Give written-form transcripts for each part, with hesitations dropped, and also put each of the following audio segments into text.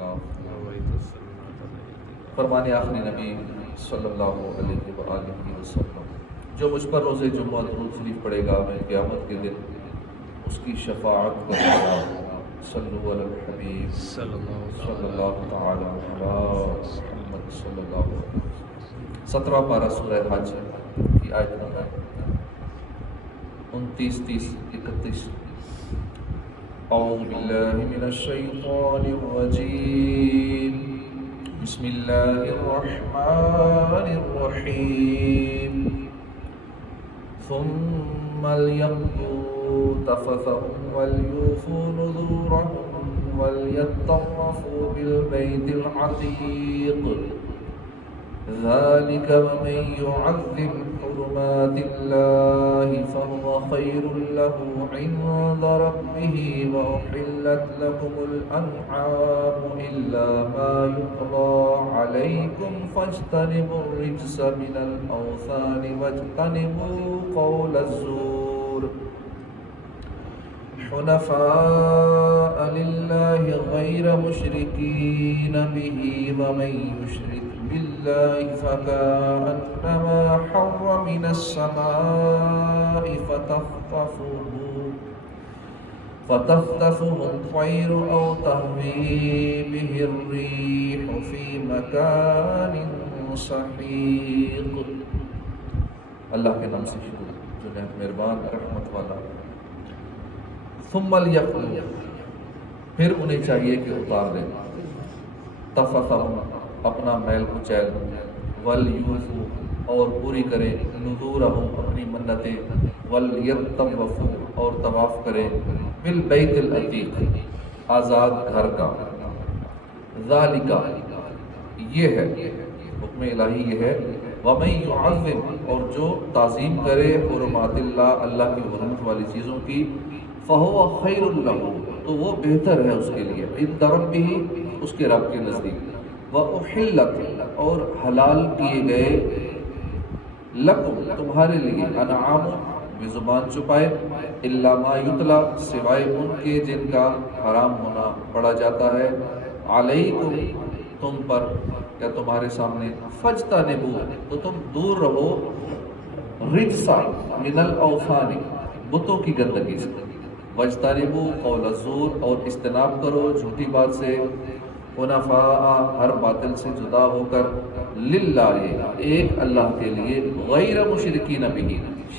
اعتکاف فرمانے آخری نبی صلی اللہ علیہ وآلہ وسلم، جو مجھ پر روز جمعہ درود شریف پڑھے گا میں قیامت کے دن اس کی شفاعت کروں گا۔ صلو علی الحبیب صلی اللہ تعالی علی محمد صلی اللہ علیہ وسلم۔ 17 پارہ سورہ حج کی آیت نمبر 29، 30، 31۔ اعوذ باللہ من الشیطان الرجیم، بسم اللہ الرحمن الرحیم۔ ثم ليقضوا تفثهم وليوفوا نذورهم وليطوفوا بالبيت العتيق، ذلك ومن يعظم حرمات الله فهو خير له عند ربه، وأحلت لكم الأنعام إلا ما يطلى عليكم فاجتنبوا الرجس من الأوثان واجتنبوا قول الزور، حنفاء لله غير مشركين به، ومن يشرك بالله فكأنما حر من السماء فتخطفه الطير أو تهوي به الريح في مكان سحيق۔ اللہ کے نام سے شروع جو نہایت مہربان رحمت والا۔ ثم ليقضوا، پھر انہیں چاہیے کہ اتار دیں، تفثهم اپنا میل کچیل، ولیوفوا اور پوری کریں، نذورہم اپنی منتیں، ولیطوفوا اور طواف کریں، بالبیت العتیق آزاد گھر کا۔ ذالک یہ ہے حکم الہی، یہ ہے ومن یعظم اور جو تعظیم کرے حرمات اللہ، اللہ کی حرمت والی چیزوں کی، فہو خیر لہ تو وہ بہتر ہے اس کے لیے، عند ربہ اس کے رب کے نزدیک، وَأُحِلَّتْ اور حلال کیے گئے، لکم تمہارے لیے، انعام بزبان چھپائے، الا ما یتلا سوائے ان کے جن کا حرام ہونا پڑا جاتا ہے، علیکم تم پر یا تمہارے سامنے، فاجتنبوا تو تم دور رہو، رجسا من الاوثان بتوں کی گندگی سے، واجتنبوا قول الزور اور اجتناب کرو جھوٹی بات سے، حنفاء ہر باطل سے جدا ہو کر، للہ ایک اللہ کے لیے، غیر مشرکین بہ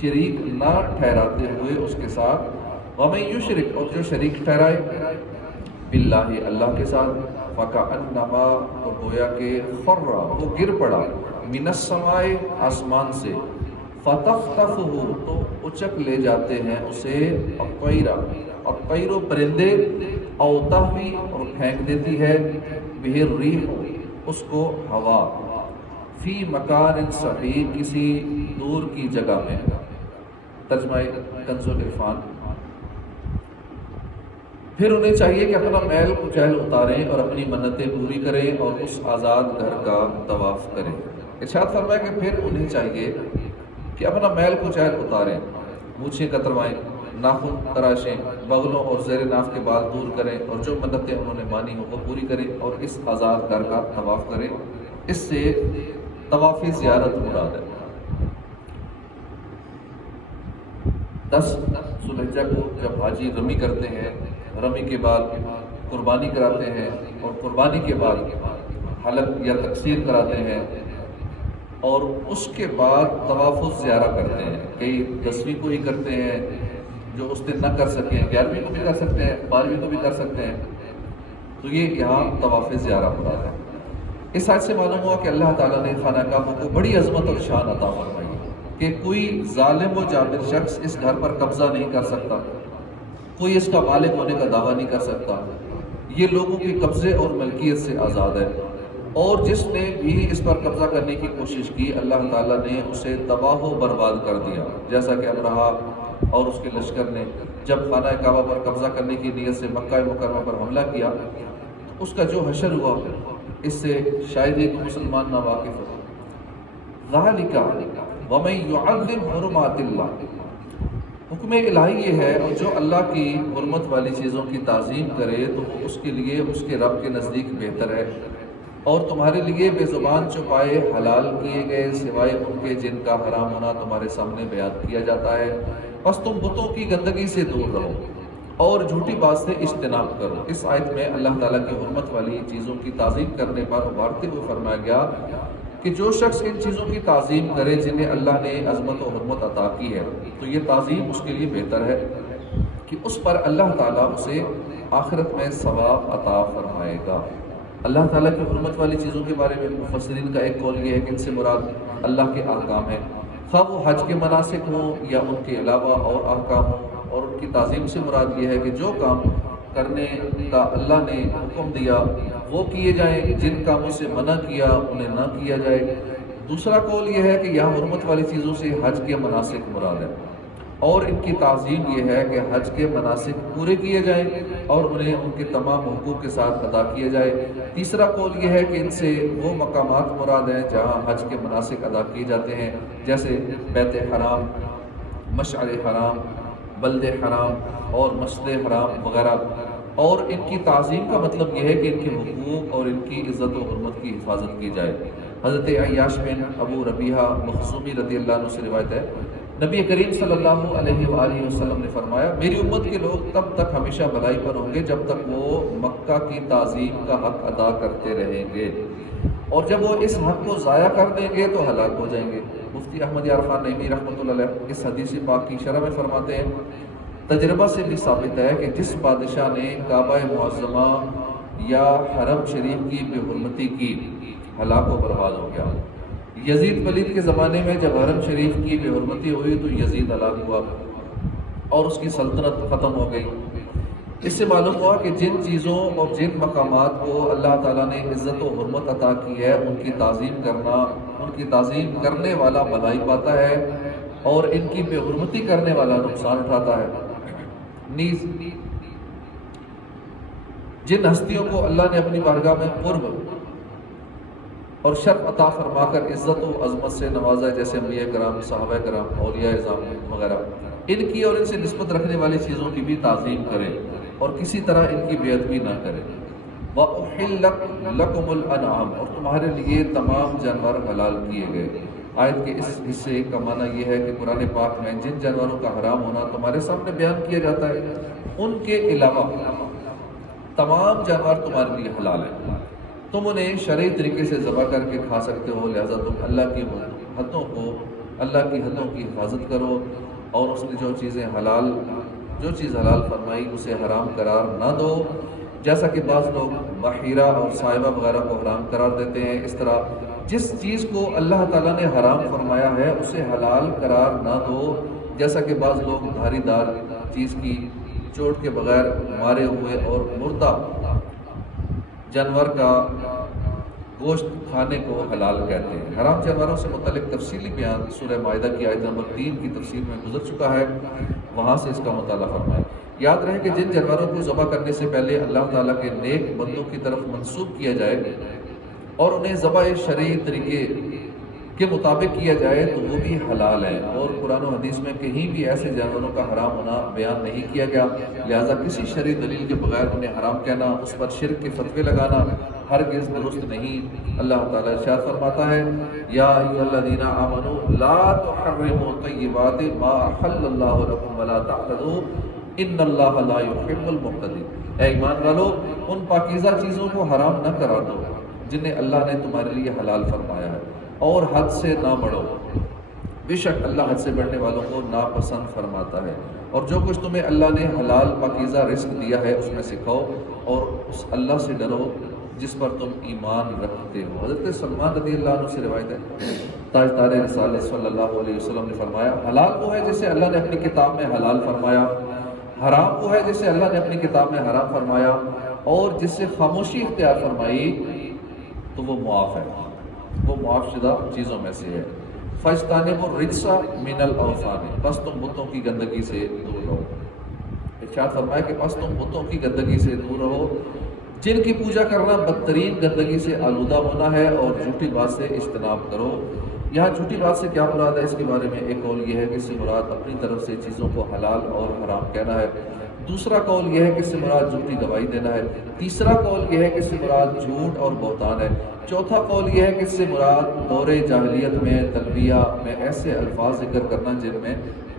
شریک نہ ٹھہراتے ہوئے اس کے ساتھ، ومن یشرک اور جو شریک ٹھہرائے، باللہ اللہ کے ساتھ، فکأنما تو گویا کہ خر وہ گر پڑا، من السماء آسمان سے، فتخطفہ تو اچک لے جاتے ہیں اسے، الطیر پرندے، او تہوی اور پھینک دیتی ہے، بہ الریح اس کو ہوا، فی مکان صحیح کسی دور کی جگہ میں۔ ترجمہ کنز العرفان۔ پھر انہیں چاہیے کہ اپنا میل کچیل اتاریں اور اپنی منتیں پوری کریں اور اس آزاد گھر کا طواف کریں۔ ارشاد فرمایا کہ پھر انہیں چاہیے کہ اپنا میل کچیل اتاریں، مونچھیں کتروائیں، ناخن تراشیں، بغلوں اور زیر ناف کے بال دور کریں، اور جو منتیں انہوں نے مانی ہو وہ پوری کریں اور اس آزاد گھر کا طواف کریں۔ اس سے طواف زیارت مراد ہے۔ 10 ذو الحجہ کو جب حاجی رمی کرتے ہیں، رمی کے بعد قربانی کراتے ہیں، اور قربانی کے بعد حلق یا تقصیر کراتے ہیں، اور اس کے بعد طواف الزیارہ کرتے ہیں۔ کئی 10ویں کو ہی کرتے ہیں، جو اس دن نہ کر سکیں 11ویں کو بھی کر سکتے ہیں، 12ویں کو بھی کر سکتے ہیں۔ تو یہ یہاں طواف زیارہ مراد ہے۔ اس حد سے معلوم ہوا کہ اللہ تعالیٰ نے خانہ کعبہ کو بڑی عظمت اور شان عطا فرمائی ہے کہ کوئی ظالم و جابر شخص اس گھر پر قبضہ نہیں کر سکتا، کوئی اس کا مالک ہونے کا دعویٰ نہیں کر سکتا، یہ لوگوں کے قبضے اور ملکیت سے آزاد ہے، اور جس نے بھی اس پر قبضہ کرنے کی کوشش کی اللہ تعالیٰ نے اسے تباہ و برباد کر دیا، جیسا کہ ابرہا اور اس کے لشکر نے جب خانہ کعبہ پر قبضہ کرنے کی نیت سے مکہ مکرمہ پر حملہ کیا، اس کا جو حشر ہوا اس سے شاید ایک مسلمان نہ واقف ہو۔ ذالک ومن یعظم حرمات اللہ، حکم الہی یہ ہے، اور جو اللہ کی حرمت والی چیزوں کی تعظیم کرے تو وہ اس کے لیے اس کے رب کے نزدیک بہتر ہے، اور تمہارے لیے بے زبان چھپائے حلال کیے گئے سوائے ان کے جن کا حرام ہونا تمہارے سامنے بیان کیا جاتا ہے، بس تم بتوں کی گندگی سے دور رہو اور جھوٹی بات سے اجتناب کرو۔ اس آیت میں اللہ تعالیٰ کی حرمت والی چیزوں کی تعظیم کرنے پر ابھارتے ہوئے فرمایا گیا کہ جو شخص ان چیزوں کی تعظیم کرے جنہیں اللہ نے عظمت و حرمت عطا کی ہے تو یہ تعظیم اس کے لیے بہتر ہے کہ اس پر اللہ تعالیٰ اسے آخرت میں ثواب عطا فرمائے گا۔ اللہ تعالیٰ کی حرمت والی چیزوں کے بارے میں مفسرین کا ایک قول یہ ہے کہ ان سے مراد اللہ کے احکام ہیں، خواہ وہ حج کے مناسک ہوں یا ان کے علاوہ اور احکام ہوں، اور ان کی تعظیم سے مراد یہ ہے کہ جو کام کرنے کا اللہ نے حکم دیا وہ کیے جائیں، جن کاموں سے منع کیا انہیں نہ کیا جائے۔ دوسرا قول یہ ہے کہ یہاں حرمت والی چیزوں سے حج کے مناسک مراد ہے، اور ان کی تعظیم یہ ہے کہ حج کے مناسک پورے کیے جائیں اور انہیں ان کے تمام حقوق کے ساتھ ادا کیا جائے۔ تیسرا قول یہ ہے کہ ان سے وہ مقامات مراد ہیں جہاں حج کے مناسک ادا کیے جاتے ہیں، جیسے بیت حرام، مشعر حرام، بلد حرام اور مسجد حرام وغیرہ، اور ان کی تعظیم کا مطلب یہ ہے کہ ان کے حقوق اور ان کی عزت و حرمت کی حفاظت کی جائے۔ حضرت عیاش بن ابو ربیعہ مخزومی رضی اللہ عنہ سے روایت ہے، نبی کریم صلی اللہ علیہ وآلہ وسلم نے فرمایا، میری امت کے لوگ تب تک ہمیشہ بھلائی پر ہوں گے جب تک وہ مکہ کی تعظیم کا حق ادا کرتے رہیں گے، اور جب وہ اس حق کو ضائع کر دیں گے تو ہلاک ہو جائیں گے۔ مفتی احمد یار خان نعیمی رحمۃ اللہ علیہ اس حدیث پاک کی شرح میں فرماتے ہیں، تجربہ سے بھی ثابت ہے کہ جس بادشاہ نے کعبہ معظمہ یا حرم شریف کی بے حرمتی کی ہلاک و برباد ہو گیا۔ یزید ولید کے زمانے میں جب حرم شریف کی بے حرمتی ہوئی تو یزید ہلاک ہوا اور اس کی سلطنت ختم ہو گئی۔ اس سے معلوم ہوا کہ جن چیزوں اور جن مقامات کو اللہ تعالیٰ نے عزت و حرمت عطا کی ہے ان کی تعظیم کرنا، ان کی تعظیم کرنے والا بھلائی پاتا ہے اور ان کی بے حرمتی کرنے والا نقصان اٹھاتا ہے۔ نیز جن ہستیوں کو اللہ نے اپنی بارگاہ میں قرب اور شرف عطا فرما کر عزت و عظمت سے نوازا ہے، جیسے انبیاء کرام، صحابہ کرام، اولیاء اعظام وغیرہ، ان کی اور ان سے نسبت رکھنے والی چیزوں کی بھی تعظیم کرے اور کسی طرح ان کی بے ادبی نہ کرے۔ وَأُحِلَّتْ لَكُمُ الْأَنْعَامُ، اور تمہارے لیے تمام جانور حلال کیے گئے۔ آیت کے اس حصے کا معنی یہ ہے کہ قرآن پاک میں جن جانوروں کا حرام ہونا تمہارے سامنے بیان کیا جاتا ہے ان کے علاوہ تمام جانور تمہارے لیے حلال ہیں، تم انہیں شرعی طریقے سے ذبح کر کے کھا سکتے ہو، لہذا تم اللہ کی حدوں کی حفاظت کرو اور اس نے جو چیز حلال فرمائی اسے حرام قرار نہ دو، جیسا کہ بعض لوگ بحیرہ اور صائبہ وغیرہ کو حرام قرار دیتے ہیں۔ اس طرح جس چیز کو اللہ تعالیٰ نے حرام فرمایا ہے اسے حلال قرار نہ دو، جیسا کہ بعض لوگ دھاری دار چیز کی چوٹ کے بغیر مارے ہوئے اور مردہ جانور کا گوشت کھانے کو حلال کہتے ہیں۔ حرام جانوروں سے متعلق تفصیلی بیان سورہ مائدہ کی آیت نمبر 3 کی تفسیر میں گزر چکا ہے، وہاں سے اس کا مطالعہ فرمائیں۔ یاد رہے کہ جن جانوروں کو ذبح کرنے سے پہلے اللہ تعالیٰ کے نیک بندوں کی طرف منسوب کیا جائے اور انہیں ذبح شرعی طریقے کے مطابق کیا جائے تو وہ بھی حلال ہے، اور قرآن و حدیث میں کہیں بھی ایسے جانوروں کا حرام ہونا بیان نہیں کیا گیا، لہذا کسی شرعی دلیل کے بغیر انہیں حرام کہنا، اس پر شرک کے فتوے لگانا ہرگز درست نہیں۔ اللہ تعالیٰ ارشاد فرماتا ہے، یا ایھا الذین آمنوا لا تحرموا طیبات ما احل اللہ لکم ولا تعتدوا ان اللہ لا یحب المعتدین۔ اے ایمان والو، ان پاکیزہ چیزوں کو حرام نہ قرار دو جنہیں اللہ نے تمہارے لیے حلال فرمایا ہے، اور حد سے نہ بڑھو، بے شک اللہ حد سے بڑھنے والوں کو ناپسند فرماتا ہے۔ اور جو کچھ تمہیں اللہ نے حلال پاکیزہ رزق دیا ہے اس میں سے کھاؤ اور اس اللہ سے ڈرو جس پر تم ایمان رکھتے ہو۔ حضرت سلمان رضی اللہ عنہ سے روایت ہے، تاجدار رسالت صلی اللہ علیہ وسلم نے فرمایا، حلال وہ ہے جسے اللہ نے اپنی کتاب میں حلال فرمایا، حرام وہ ہے جسے اللہ نے اپنی کتاب میں حرام فرمایا، اور جس سے خاموشی اختیار فرمائی تو وہ معاف ہے، وہ معاف شدہ چیزوں میں سے ہے۔ فَاجْتَنِبُوا الرِّجْسَ مِنَ الْأَوْثَانِ، بس تم بتوں کی گندگی سے دور رہو۔ ارشاد فرمایا کہ بس تم بتوں کی گندگی سے دور رہو، جن کی پوجا کرنا بدترین گندگی سے آلودہ ہونا ہے، اور جھوٹی بات سے اجتناب کرو، یہاں جھوٹی بات سے کیا مراد ہے؟ اس کے بارے میں ایک قول یہ ہے کہ اس سے مراد اپنی طرف سے چیزوں کو حلال اور حرام کہنا ہے، دوسرا قول یہ ہے کہ اس سے مراد جھوٹی گواہی دینا ہے، تیسرا قول یہ ہے کہ اس سے مراد جھوٹ اور بہتان ہے، چوتھا قول یہ ہے کہ اس سے مراد دور جاہلیت میں تلبیہ میں ایسے الفاظ ذکر کرنا جن میں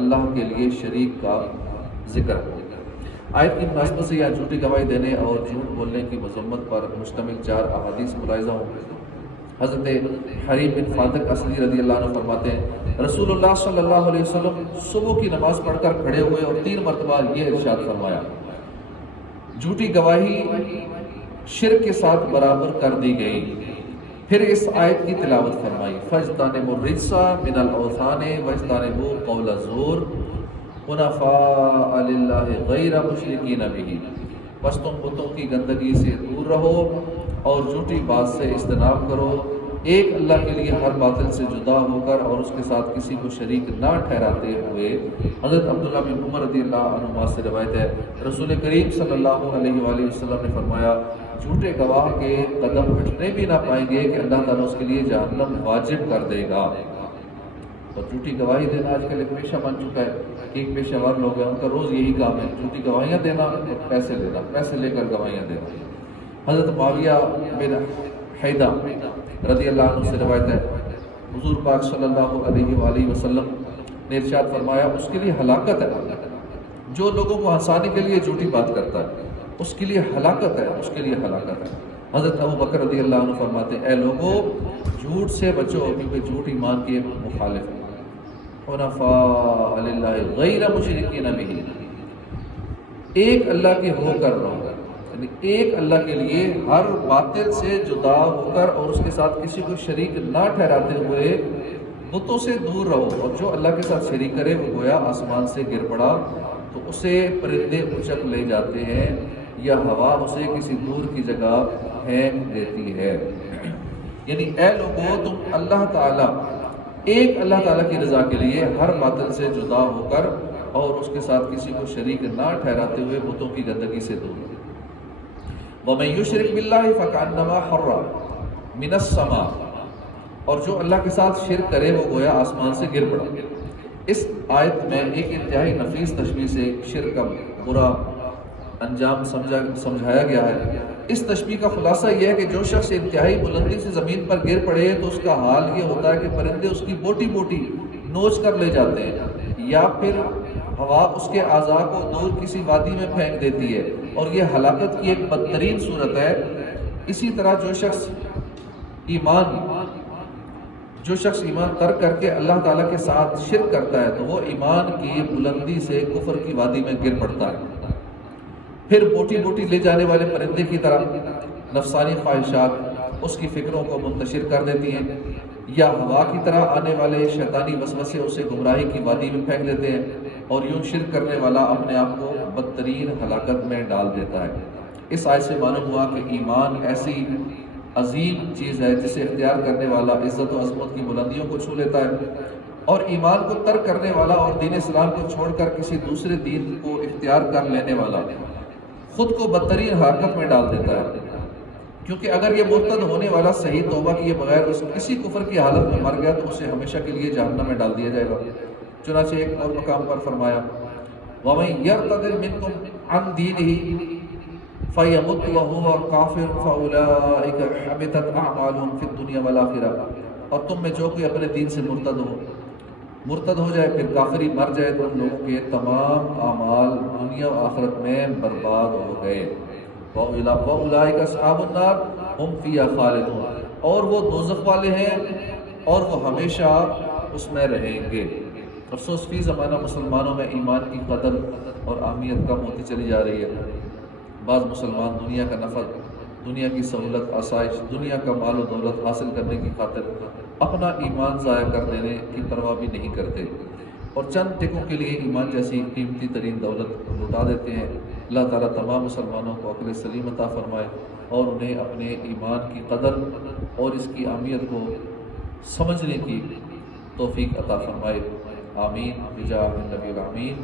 اللہ کے لیے شریک کا ذکر ہو۔ آیت کی مناسبت سے یہاں جھوٹی گواہی دینے اور جھوٹ بولنے کی مذمت پر مشتمل 4 احادیث ملاحظہ ہوں۔ حضرت حریم بن فاتق اسدی رضی اللہ عنہ فرماتے ہیں رسول اللہ صلی اللہ علیہ وسلم صبح کی نماز پڑھ کر کھڑے ہوئے اور 3 مرتبہ یہ ارشاد فرمایا، جھوٹی گواہی شرک کے ساتھ برابر کر دی گئی۔ پھر اس آیت کی تلاوت فرمائی، فَاجْتَنِبُوا الرِّجْسَ مِنَ الْأَوْثَانِ وَاجْتَنِبُوا قَوْلَ الزُّورِ حُنَفَاءَ لِلَّهِ غَيْرَ مُشْرِكِينَ بِهِ، بس تم بتوں کی گندگی سے دور رہو اور جھوٹی بات سے اجتناب کرو، ایک اللہ کے لیے ہر باطل سے جدا ہو کر اور اس کے ساتھ کسی کو شریک نہ ٹھہراتے ہوئے۔ حضرت عبداللہ بن عمر رضی اللہ عنہما سے روایت ہے رسول کریم صلی اللہ علیہ وآلہ وسلم نے فرمایا، جھوٹے گواہ کے قدم ہٹنے بھی نہ پائیں گے کہ اللہ تعالیٰ اس کے لیے جہنم واجب کر دے گا۔ اور جھوٹی گواہی دینا آج کل ایک پیشہ بن چکا ہے، ایک پیشہ ور لوگ ہیں، ان کا روز یہی کام ہے، جھوٹی گواہیاں دینا اور پیسے لینا، پیسے لے کر گواہیاں دینا۔ حضرت معاویہ بن حیدہ رضی اللہ عنہ سے روایت ہے حضور پاک صلی اللہ علیہ وآلہ وسلم نے ارشاد فرمایا، اس کے لیے ہلاکت ہے جو لوگوں کو ہنسانے کے لیے جھوٹی بات کرتا ہے، اس کے لیے ہلاکت ہے، اس کے لیے ہلاکت ہے۔ حضرت ابو بکر رضی اللہ عنہ فرماتے ہیں، اے لوگوں جھوٹ سے بچو کیونکہ جھوٹ ایمان کی مخالف ہے۔ حنفاء للہ غیر مشرکین بہ، ایک اللہ کے ہو کر رہو، یعنی ایک اللہ کے لیے ہر باطل سے جدا ہو کر اور اس کے ساتھ کسی کو شریک نہ ٹھہراتے ہوئے بتوں سے دور رہو، اور جو اللہ کے ساتھ شریک کرے وہ گویا آسمان سے گر پڑا تو اسے پرندے اچک لے جاتے ہیں یا ہوا اسے کسی دور کی جگہ پھینک دیتی ہے۔ یعنی اے لوگوں تم اللہ تعالیٰ، ایک اللہ تعالیٰ کی رضا کے لیے ہر باطل سے جدا ہو کر اور اس کے ساتھ کسی کو شریک نہ ٹھہراتے ہوئے بتوں کی گندگی سے دور رہو۔ وَمَن يُشْرِكْ بِاللَّهِ فَكَأَنَّمَا خَرَّ مِنَ السَّمَاءِ، اور جو اللہ کے ساتھ شرک کرے وہ گویا آسمان سے گر پڑا۔ اس آیت میں ایک انتہائی نفیس تشبیہ سے شرک کا برا انجام سمجھایا گیا ہے۔ اس تشبیہ کا خلاصہ یہ ہے کہ جو شخص انتہائی بلندی سے زمین پر گر پڑے تو اس کا حال یہ ہوتا ہے کہ پرندے اس کی بوٹی بوٹی نوچ کر لے جاتے ہیں، یا پھر ہوا اس کے اعضاء کو دور کسی وادی میں پھینک دیتی ہے، اور یہ ہلاکت کی ایک بدترین صورت ہے۔ اسی طرح جو شخص ایمان ترک کر کے اللہ تعالیٰ کے ساتھ شرک کرتا ہے تو وہ ایمان کی بلندی سے کفر کی وادی میں گر پڑتا ہے، پھر بوٹی بوٹی لے جانے والے پرندے کی طرح نفسانی خواہشات اس کی فکروں کو منتشر کر دیتی ہیں، یا ہوا کی طرح آنے والے شیطانی وسوسے اسے گمراہی کی وادی میں پھینک دیتے ہیں، اور یوں شرک کرنے والا اپنے آپ کو بدترین ہلاکت میں ڈال دیتا ہے۔ اس آیت سے معلوم ہوا کہ ایمان ایسی عظیم چیز ہے جسے اختیار کرنے والا عزت و عظمت کی بلندیوں کو چھو لیتا ہے، اور ایمان کو ترک کرنے والا اور دین اسلام کو چھوڑ کر کسی دوسرے دین کو اختیار کر لینے والا خود کو بدترین ہلاکت میں ڈال دیتا ہے، کیونکہ اگر یہ مرتد ہونے والا صحیح توبہ کیے بغیر کسی کفر کی حالت میں مر گیا تو اسے ہمیشہ کے لیے جہنم میں ڈال دیا جائے گا۔ چنانچہ ایک اور مقام پر فرمایا، وَمَن يَرْتَدِدْ مِنْكُمْ عَنْ دِينِهِ فَيَمُتْ وَهُوَ كَافِرٌ فَأُولَٰئِكَ حَبِطَتْ أَعْمَالُهُمْ فِي الدُّنْيَا وَالْآخِرَةِ، اور تم میں جو کوئی اپنے دین سے مرتد ہو جائے پھر کافری مر جائے تو ان لوگوں کے تمام اعمال دنیا و آخرت میں برباد ہو گئے۔ وَأُولَٰئِكَ أَصْحَابُ النَّارِ هُمْ فِيهَا خَالِدُونَ، اور وہ دوزخ والے ہیں اور وہ ہمیشہ اس میں رہیں گے۔ افسوس فی زمانہ مسلمانوں میں ایمان کی قدر اور اہمیت کم ہوتی چلی جا رہی ہے۔ بعض مسلمان دنیا کا نفع، دنیا کی سہولت، آسائش، دنیا کا مال و دولت حاصل کرنے کی خاطر اپنا ایمان ضائع کر دینے کی پرواہ بھی نہیں کرتے، اور چند ٹکوں کے لیے ایمان جیسی قیمتی ترین دولت لوٹا دیتے ہیں۔ اللہ تعالیٰ تمام مسلمانوں کو عقل سلیم عطا فرمائے اور انہیں اپنے ایمان کی قدر اور اس کی اہمیت کو سمجھنے کی توفیق عطا فرمائے۔ آمین بجاہ النبی الامین۔